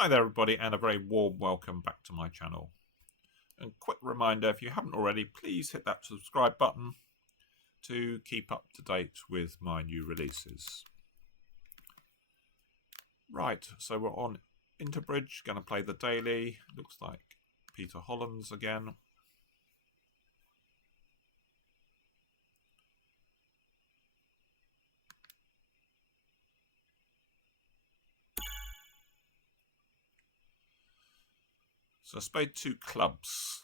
Hi there everybody, and a very warm welcome back to my channel. And quick reminder, if you haven't already, please hit that subscribe button to keep up to date with my new releases. Right, so we're on Interbridge, going to play the daily. Looks like Peter Hollands again. So spade 2 clubs.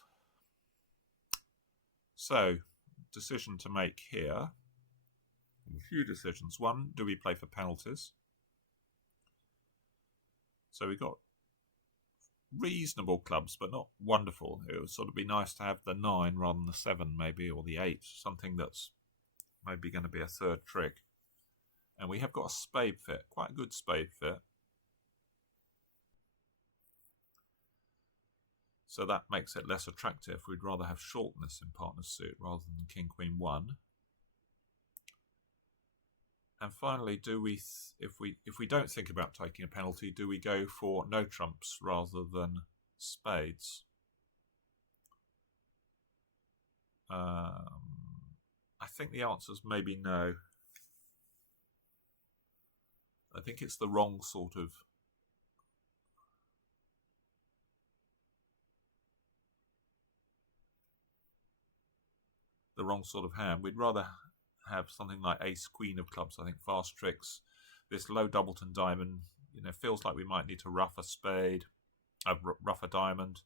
So, decision to make here. A few decisions. One, do we play for penalties? So we got reasonable clubs, but not wonderful. It would sort of be nice to have the 9 rather than the 7 maybe, or the 8. Something that's maybe going to be a third trick. And we have got a spade fit, quite a good spade fit. So that makes it less attractive. We'd rather have shortness in partner's suit rather than king, queen, 1. And finally, if we don't think about taking a penalty, do we go for no trumps rather than spades? I think the answer is maybe no. I think it's the wrong sort of hand. We'd rather have something like ace queen of clubs. I think fast tricks. This low doubleton diamond, feels like we might need to rough a spade, rough a diamond.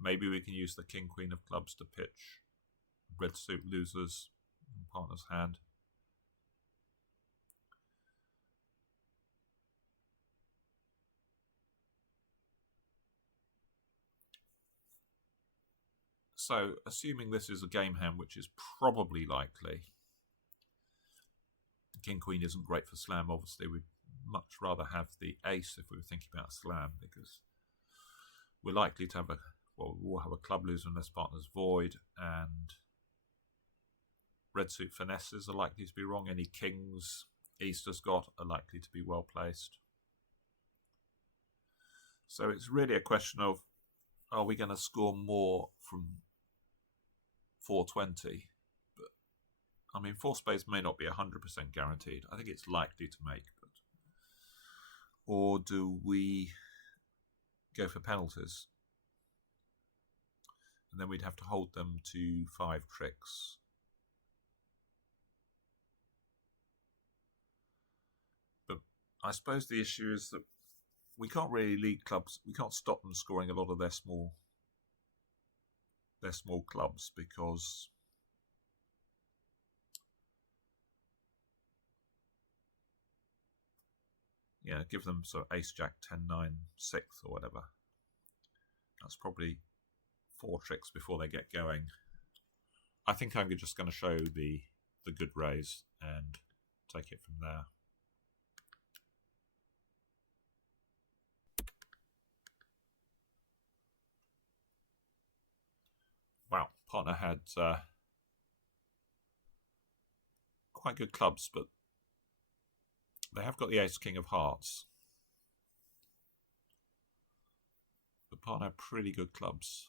Maybe we can use the king queen of clubs to pitch red suit losers in partner's hand. So, assuming this is a game hand, which is probably likely, king queen isn't great for slam. Obviously, we'd much rather have the ace if we were thinking about slam, because we're likely to have we'll have a club loser unless partner's void, and red suit finesses are likely to be wrong. Any kings Easter's got are likely to be well placed. So it's really a question of, are we going to score more from 420? But I mean, 4 spades may not be 100% guaranteed. I think it's likely to make, but or do we go for penalties? And then we'd have to hold them to 5 tricks. But I suppose the issue is that we can't really lead clubs. We can't stop them scoring a lot of their small clubs, because give them sort of ace jack 10 9 6 or whatever. That's probably 4 tricks before they get going. I think I'm just going to show the good raise and take it from there. Wow, partner had quite good clubs, but they have got the ace king of hearts. The partner had pretty good clubs.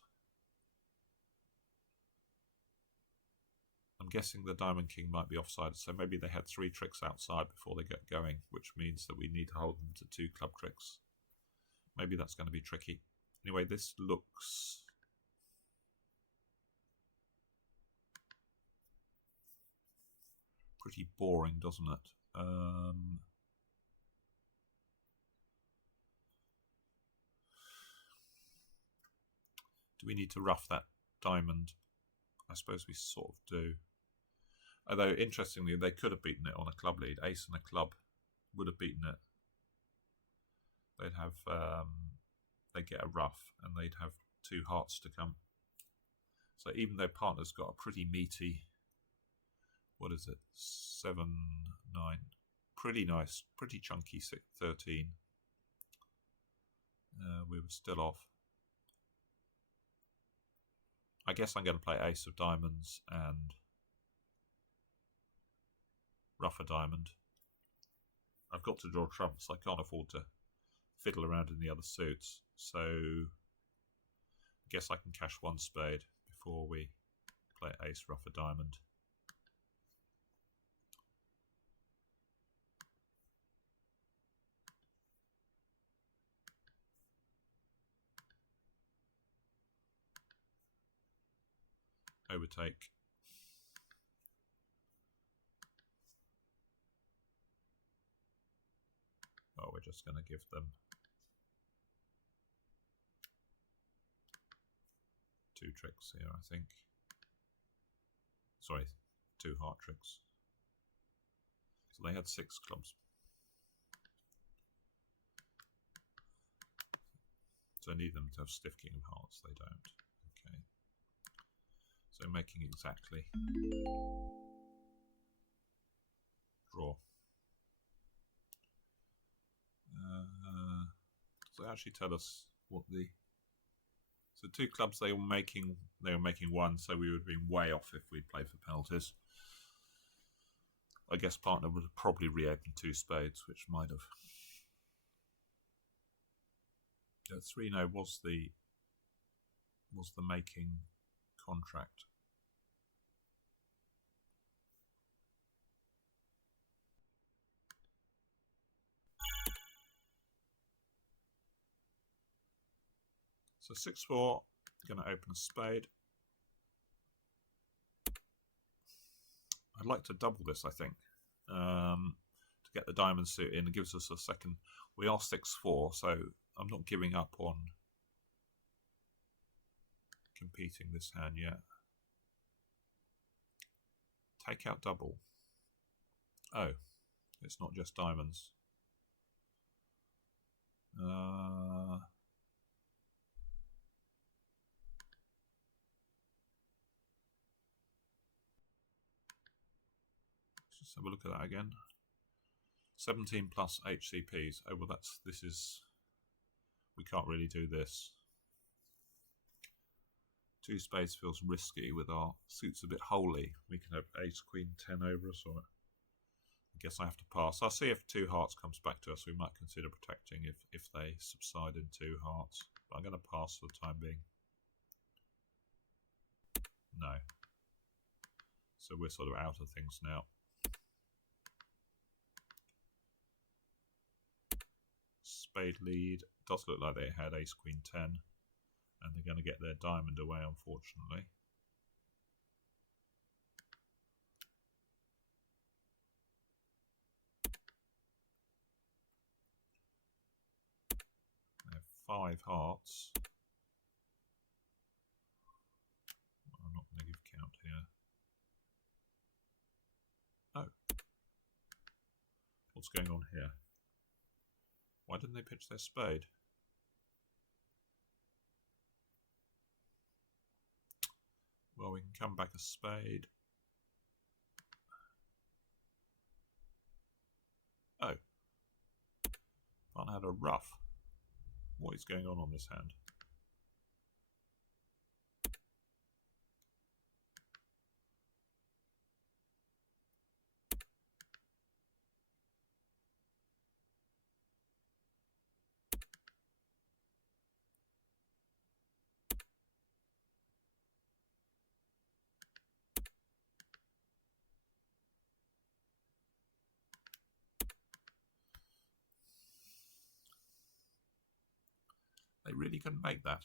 I'm guessing the diamond king might be offside, so maybe they had 3 tricks outside before they get going, which means that we need to hold them to 2 club tricks. Maybe that's going to be tricky. Anyway, this looks pretty boring, doesn't it? Do we need to rough that diamond? I suppose we sort of do. Although, interestingly, they could have beaten it on a club lead. Ace and a club would have beaten it. They'd have, they'd get a rough, and they'd have 2 hearts to come. So even though partner's got a pretty meaty, what is it, 7, 9, pretty nice, pretty chunky 13, we were still off. I guess I'm going to play ace of diamonds and rough a diamond. I've got to draw trumps. I can't afford to fiddle around in the other suits. So I guess I can cash one spade before we play ace ruff a diamond. Overtake. Oh, we're just going to give them 2 tricks here, I think. Sorry, 2 heart tricks. So they had 6 clubs. So I need them to have stiff king of hearts. They don't. Okay. So making exactly draw. Does it actually tell us what the... So 2 clubs they were making 1, so we would have been way off if we played for penalties. I guess partner would have probably reopened 2 spades, which might have. 3-0 was the making contract. So 6-4, going to open a spade. I'd like to double this, I think, to get the diamond suit in. It gives us a second. We are 6-4, so I'm not giving up on competing this hand yet. Take out double. Oh, it's not just diamonds. Let's have a look at that again. 17 plus HCPs. Oh well, we can't really do this. 2 spades feels risky with our suits a bit holy. We can have ace, queen, 10 over us, or I guess I have to pass. I'll see if 2 hearts comes back to us. We might consider protecting if they subside in 2 hearts. But I'm going to pass for the time being. No. So we're sort of out of things now. Spade lead. Does look like they had ace, queen, 10. And they're going to get their diamond away, unfortunately. They have 5 hearts. I'm not going to give count here. Oh. What's going on here? Why didn't they pitch their spade? Well, we can come back a spade. Oh. Partner had a ruff. What is going on this hand? They really couldn't make that.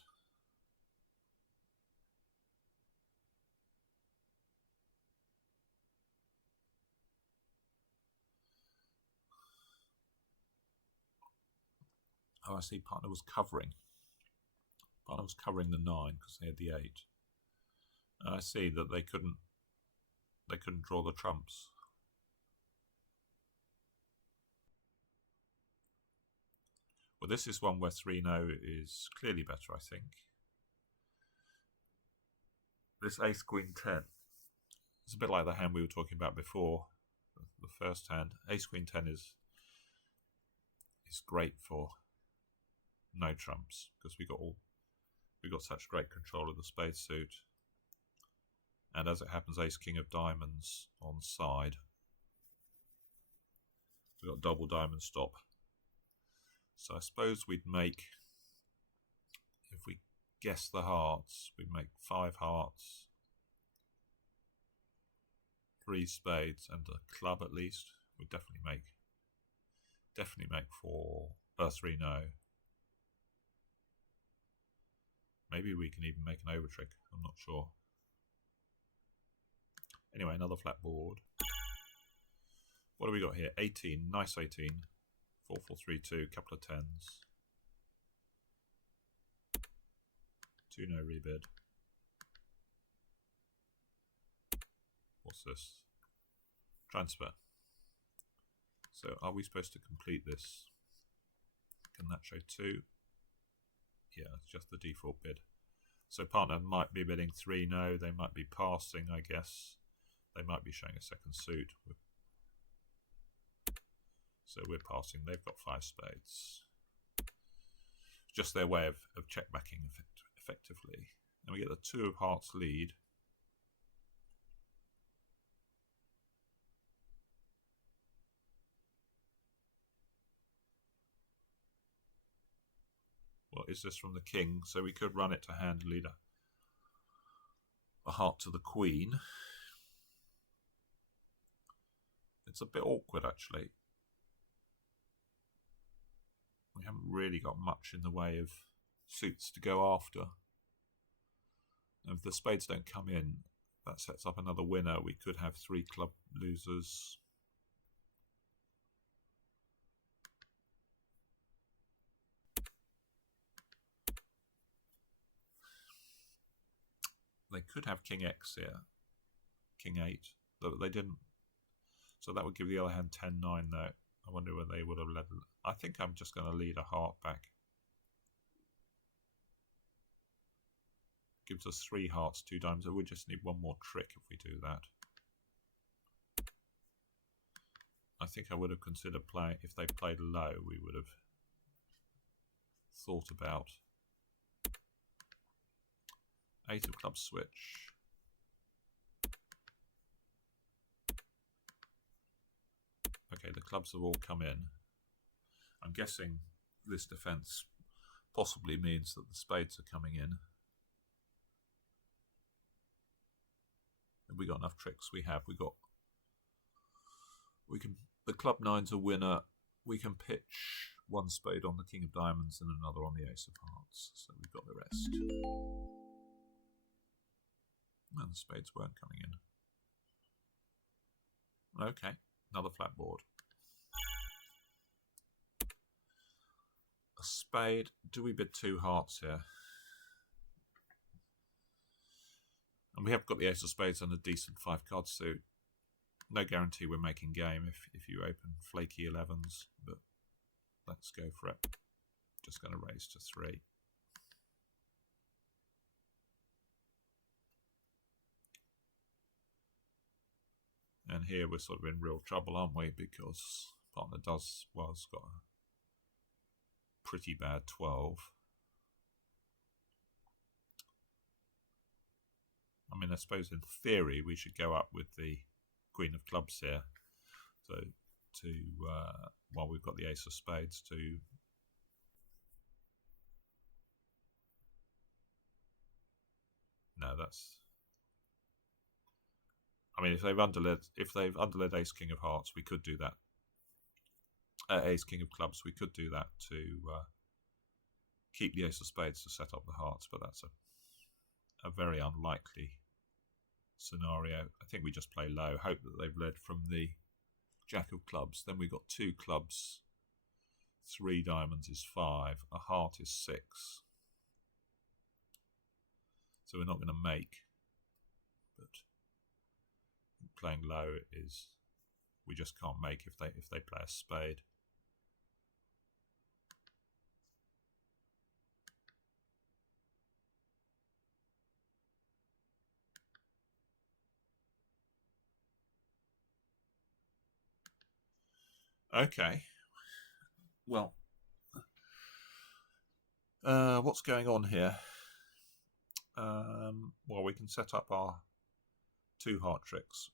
Oh, I see. Partner was covering. Partner was covering the 9 because they had the 8. And I see that they couldn't draw the trumps. Well, this is one where 3-0 is clearly better, I think. This ace, queen, 10. It's a bit like the hand we were talking about before, the first hand. Ace, queen, 10 is great for no trumps because we got such great control of the spade suit. And as it happens, ace, king of diamonds on side. We've got double diamond stop. So I suppose we'd make, if we guess the hearts, we'd make 5 hearts, 3 spades, and a club at least. We'd definitely make 3 no. Maybe we can even make an over trick, I'm not sure. Anyway, another flat board. What do we got here? 18, nice 18. 4, 4, 3, 2, couple of 10s. 2 no rebid. What's this? Transfer. So are we supposed to complete this? Can that show 2? Yeah, it's just the default bid. So partner might be bidding 3 no, they might be passing, I guess. They might be showing a second suit. So we're passing, they've got 5 spades. Just their way of check backing effectively. And we get the 2 of hearts lead. Well, is this from the king? So we could run it to hand leader. A heart to the queen. It's a bit awkward actually. We haven't really got much in the way of suits to go after. And if the spades don't come in, that sets up another winner. We could have 3 club losers. They could have king X here, king 8, but they didn't. So that would give the other hand 10-9 though. I wonder whether they would have led. I think I'm just going to lead a heart back. Gives us 3 hearts, 2 diamonds. We just need one more trick if we do that. I think I would have considered playing, if they played low, we would have thought about 8 of clubs switch. Okay, the clubs have all come in. I'm guessing this defence possibly means that the spades are coming in. Have we got enough tricks? We have. The club 9's a winner. We can pitch 1 spade on the king of diamonds and another on the ace of hearts. So we've got the rest. And the spades weren't coming in. Okay, another flat board. A spade. Do we bid 2 hearts here? And we have got the ace of spades and a decent 5-card suit. No guarantee we're making game if you open flaky 11s, but let's go for it. Just going to raise to 3. And here we're sort of in real trouble, aren't we? Because partner got a pretty bad 12. I mean, I suppose in theory we should go up with the queen of clubs here. So while we've got the ace of spades to no, that's. I mean, if they've underled ace king of hearts, we could do that. Ace king of clubs, we could do that to keep the ace of spades to set up the hearts, but that's a very unlikely scenario. I think we just play low, hope that they've led from the jack of clubs. Then we've got 2 clubs, 3 diamonds is 5, a heart is 6. So we're not going to make, but playing low is, we just can't make if they play a spade. Okay, well, what's going on here? Well, we can set up our 2 heart tricks.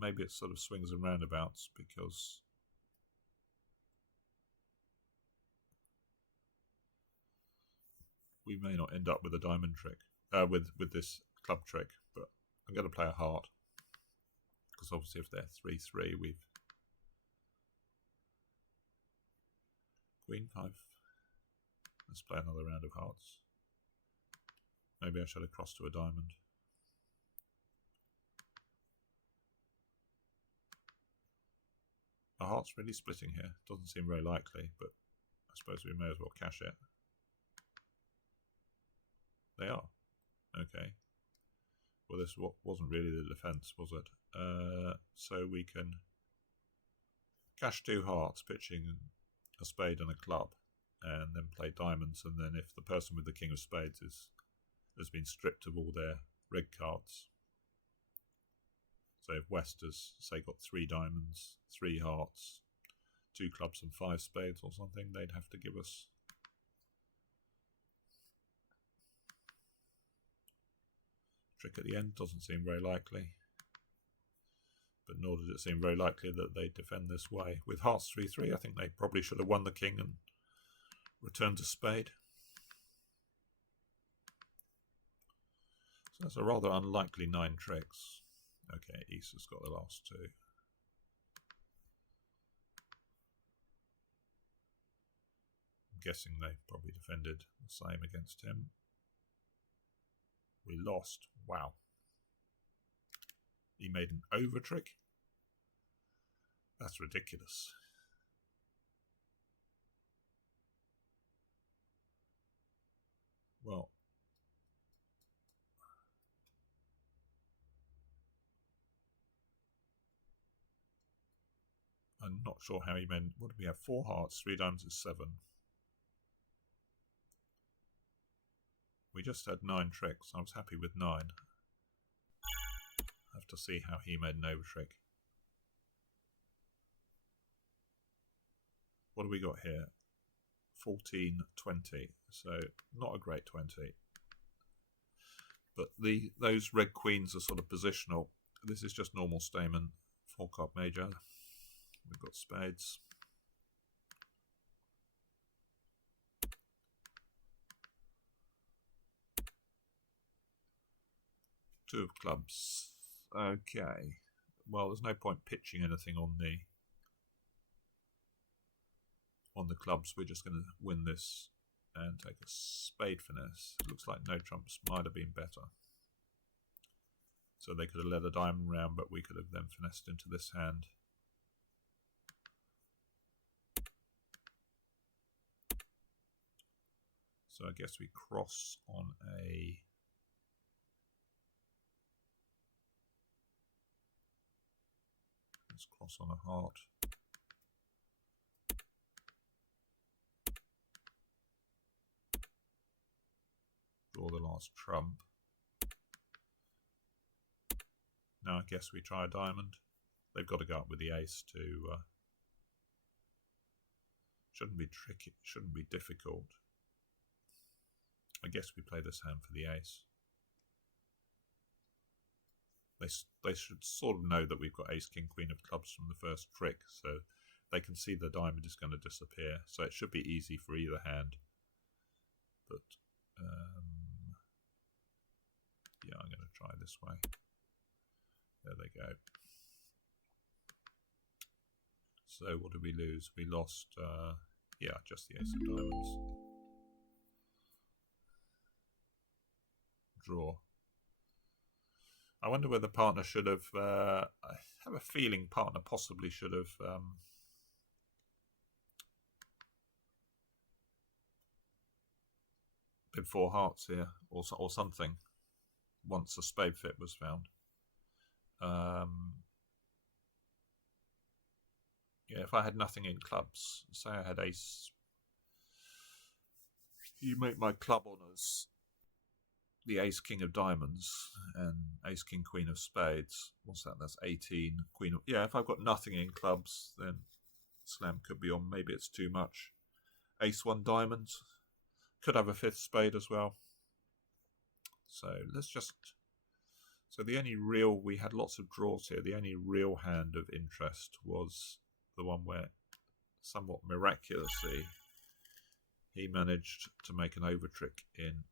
maybe it sort of swings and roundabouts because we may not end up with a diamond trick, with this club trick, but I'm going to play a heart because obviously if they're 3-3, we've Queen 5. Let's play another round of hearts. Maybe I should have crossed to a diamond. A heart's really splitting here. Doesn't seem very likely, but I suppose we may as well cash it. They are. Okay. Well, this wasn't really the defence, was it? So we can cash 2 hearts, pitching a spade and a club, and then play diamonds. And then if the person with the king of spades has been stripped of all their red cards, so if West has, say, got 3 diamonds, 3 hearts, 2 clubs and 5 spades or something, they'd have to give us trick at the end. Doesn't seem very likely, but nor did it seem very likely that they'd defend this way. With hearts 3-3, I think they probably should have won the king and returned to spade. So that's a rather unlikely 9 tricks. Okay, East has got the last 2. I'm guessing they probably defended the same against him. We lost. Wow. He made an over trick? That's ridiculous. Well, I'm not sure how he meant. What do we have? 4 hearts, 3 diamonds is 7. We just had 9 tricks. I was happy with 9. I have to see how he made an over trick. What do we got here? 14, 20. So not a great 20. But those red queens are sort of positional. This is just normal Stayman 4-card major. We've got spades. Two of clubs. Okay. Well, there's no point pitching anything on the clubs. We're just going to win this and take a spade finesse. It looks like no trumps might have been better. So they could have led a diamond round, but we could have then finessed into this hand. So I guess we cross on a... Let's cross on a heart. Draw the last trump. Now I guess we try a diamond. They've got to go up with the ace to... shouldn't be tricky, shouldn't be difficult. I guess we play this hand for the ace. They should sort of know that we've got ace, king, queen of clubs from the first trick, so they can see the diamond is going to disappear. So it should be easy for either hand. But yeah, I'm going to try this way. There they go. So what did we lose? We lost, yeah, just the ace of diamonds. Draw. I wonder whether partner should have, I have a feeling partner possibly should have been 4 hearts here or something once a spade fit was found. Yeah, if I had nothing in clubs, say I had ace, you make my club honours the ace, king of diamonds and ace, king, queen of spades. What's that? That's 18. Queen of... Yeah, if I've got nothing in clubs, then slam could be on. Maybe it's too much. Ace, 1 diamond. Could have a 5th spade as well. So let's just So the only real, we had lots of draws here, the only real hand of interest was the one where, somewhat miraculously, he managed to make an over trick in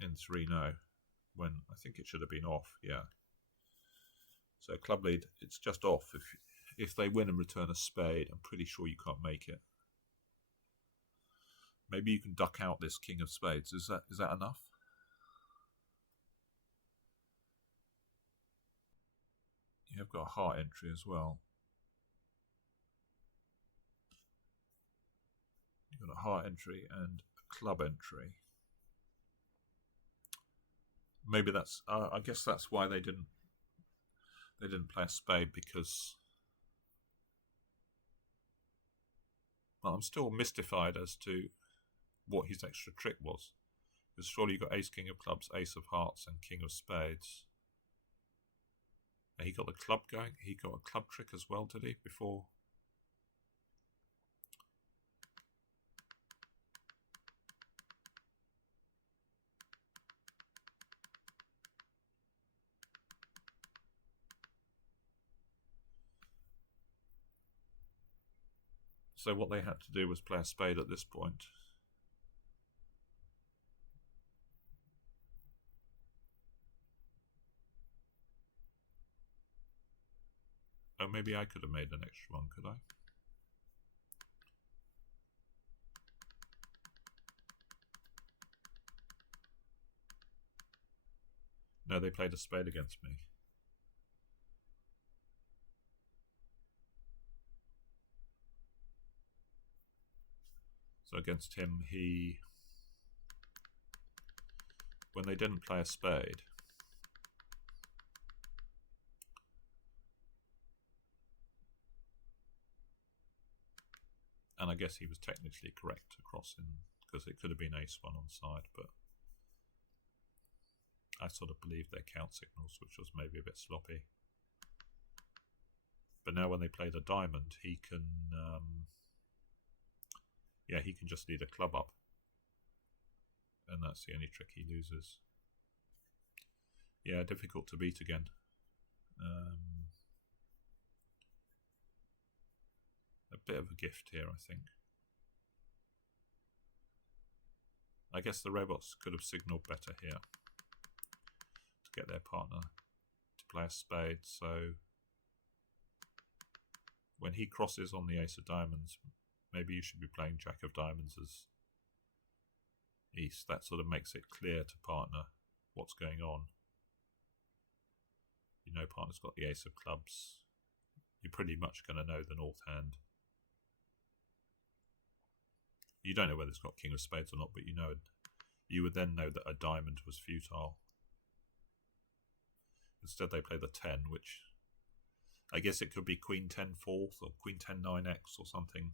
in 3-0 when I think it should have been off. Yeah. So club lead, it's just off. If they win and return a spade, I'm pretty sure you can't make it. Maybe you can duck out this king of spades. Is that enough? You've got a heart entry as well. You've got a heart entry and a club entry. Maybe that's. I guess that's why they didn't play a spade, because. Well, I'm still mystified as to what his extra trick was. Because surely you got ace king of clubs, ace of hearts, and king of spades. And he got the club going. He got a club trick as well, did he? Before. So what they had to do was play a spade at this point. Oh, maybe I could have made an extra one, could I? No, they played a spade against me. So against him, when they didn't play a spade, and I guess he was technically correct across in, because it could have been ace-1 on side, but I sort of believed their count signals, which was maybe a bit sloppy. But now when they played a diamond, he can, he can just lead a club up. And that's the only trick he loses. Yeah, difficult to beat again. A bit of a gift here, I think. I guess the robots could have signalled better here to get their partner to play a spade. So when he crosses on the ace of diamonds, maybe you should be playing jack of diamonds as east. That sort of makes it clear to partner what's going on. You know, partner's got the ace of clubs. You're pretty much going to know the north hand. You don't know whether it's got king of spades or not, but you would then know that a diamond was futile. Instead they play the 10, which I guess it could be queen 10 fourth or queen 10 9x or something.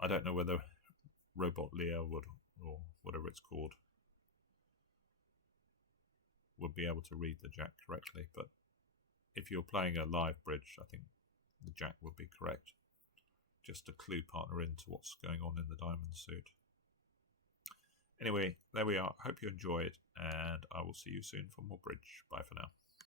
I don't know whether Robot Leo would, or whatever it's called, would be able to read the jack correctly, but if you're playing a live bridge, I think the jack would be correct, just to clue partner into what's going on in the diamond suit. Anyway, there we are. Hope you enjoyed, and I will see you soon for more bridge. Bye for now.